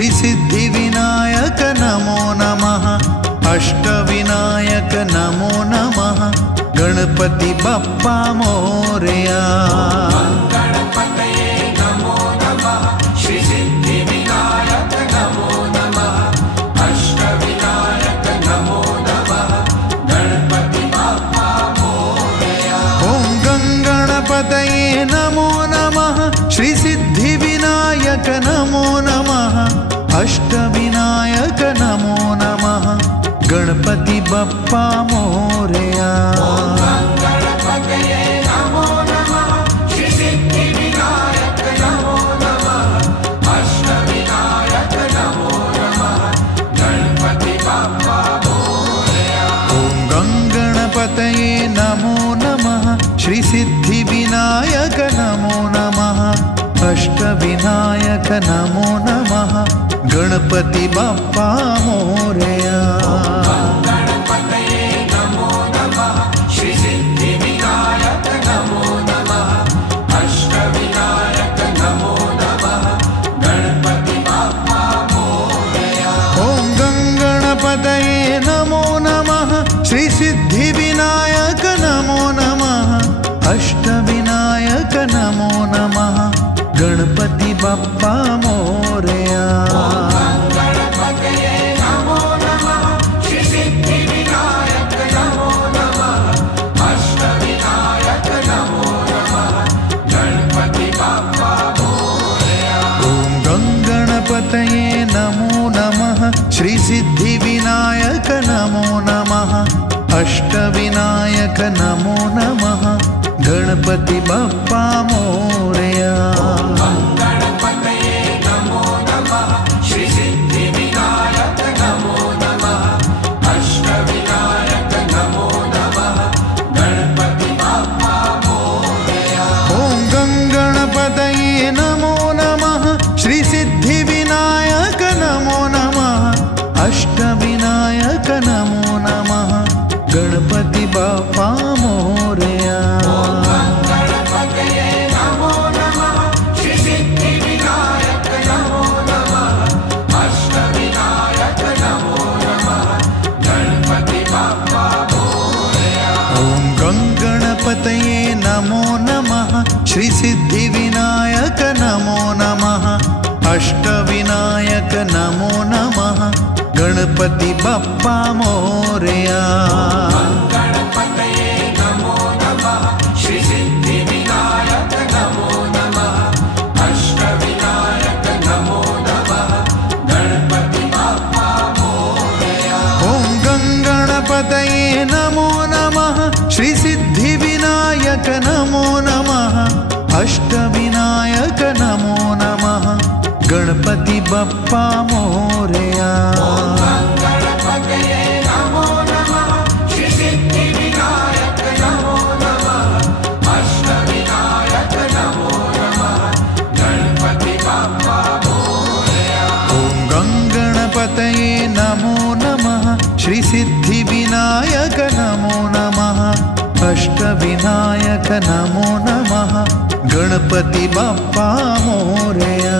श्रीसिद्धिविनायक नमो नमः। अष्टविनायक नमो नमः। गणपति बप्पा मोरया। गणपतये नमो नमः। श्रीसिद्धिविनायक नमो नमः। अष्टविनायक नमो नमः। गणपति बप्पा मोरया। गणपतये नमो नमः। श्रीसिद्धिविनायक नमो नमः। अष्टविनायक नमो नमः। गणपति बप्पा मोरया। गणपतये नमो नमः। श्रीसिद्धिविनायक नमो नमः। अष्टविनायक नमो नमः। गणपति बप्पा मोरया। गणपतये नमो नमः। श्रीसिद्धिविनायक नमो नमः। अष्टविनायक नमो नमः। गणपति बप्पा मोरया। गणपतये नमो नमः। श्रीसिद्धिविनायक नमो नमः। अष्टविनायक नमो नमः। गणपति बप्पा मोरया। गणपतये नमो नमः। श्रीसिद्धिविनायक नमो नमः। अष्टविनायक नमो नमः। गणपति बप्पा मोरया। गणपतये नमो नमः। श्रीसिद्धिविनायक नमो नमः। अष्टविनायक नमो नमः। गणपति बप्पा मोरया। गणपतये नमो नमः। श्रीसिद्धिविनायक नमो नमः। अष्टविनायक नमो नमः। गणपति बप्पा मोरया।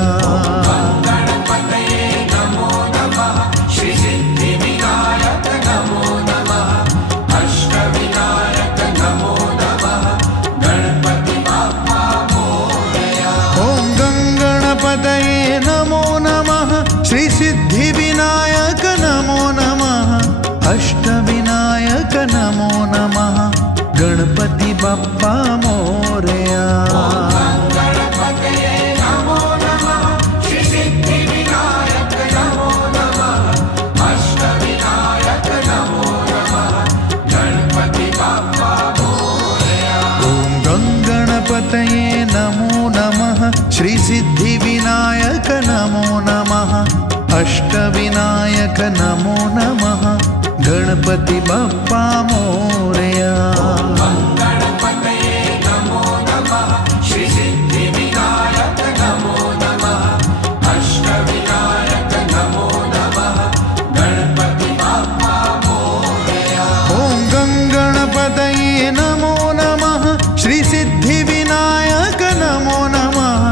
गणपतये नमो नमः। श्रीसिद्धिविनायक नमो नमः। अष्टविनायक नमो नमः। गणपति बप्पा मोरया। गणपतये नमो नमः। श्रीसिद्धिविनायक नमो नमः। अष्टविनायक नमो नमः। गणपति बप्पा मोरया। गणपतये नमो नमः। श्रीसिद्धिविनायक नमो नमः।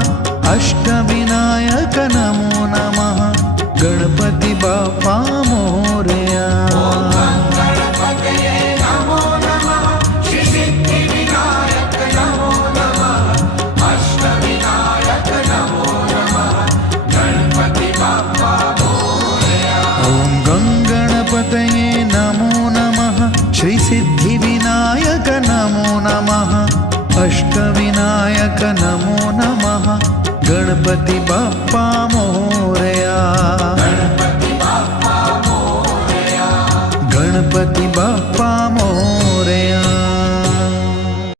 अष्टविनायक नमो नमः। विनायक नमो नमः गणपति बप्पा मोरया।